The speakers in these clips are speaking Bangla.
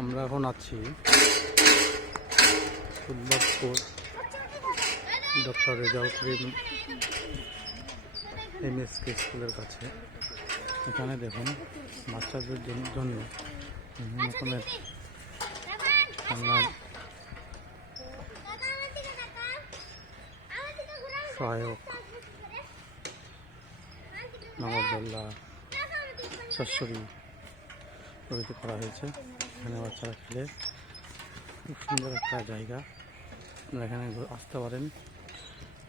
আমরা এখন আছি ফুলবাগপুর ডক্টর রেজাউল করিম MSK স্কুলের কাছে। এখানে দেখুন বাচ্চাদের জন্য বিভিন্ন রকমের খেলনার সহায়ক নাগরদোল্লা শস্যবি প্রভৃতি করা হয়েছে। এখানে বাচ্চারা খেলে খুব সুন্দর একটা জায়গা, আপনারা এখানে আসতে পারেন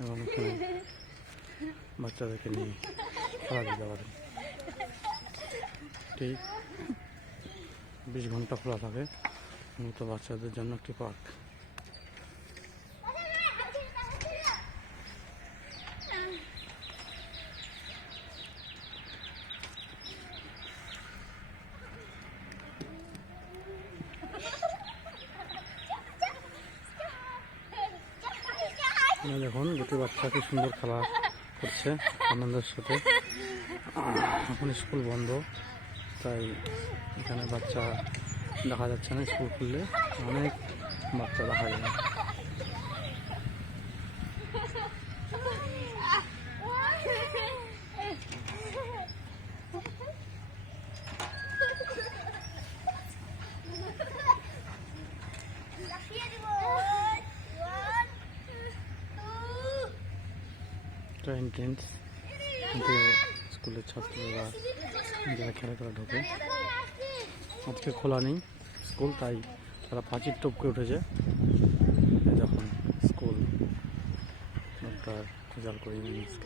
এবং এখানে বাচ্চাদেরকে নিয়ে খেলা দিতে পারেন। ঠিক 20 ঘন্টা খোলা থাকে মূলত বাচ্চাদের জন্য একটি পার্ক। দেখুন দুটি বাচ্চা কি সুন্দর খেলা করছে আনন্দের সাথে। এখন স্কুল বন্ধ, তাই এখানে বাচ্চা দেখা যাচ্ছে না। স্কুল খুললে অনেক বাচ্চা দেখা যায়। এন্ট্রেন্স স্কুলের ছাত্ররা যারা খেলা করে ঢোকে। আজকে খোলা নেই স্কুল, তাই তারা পাঁচির টপকে উঠেছে। যখন school doctor Rezaul Karim MSK।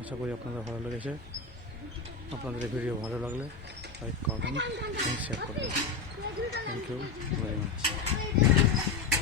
আশা করি আপনাদের ভালো লেগেছে। আপনাদের এই ভিডিও ভালো লাগলে লাইক করবেন এবং শেয়ার করবেন। Thank you very much.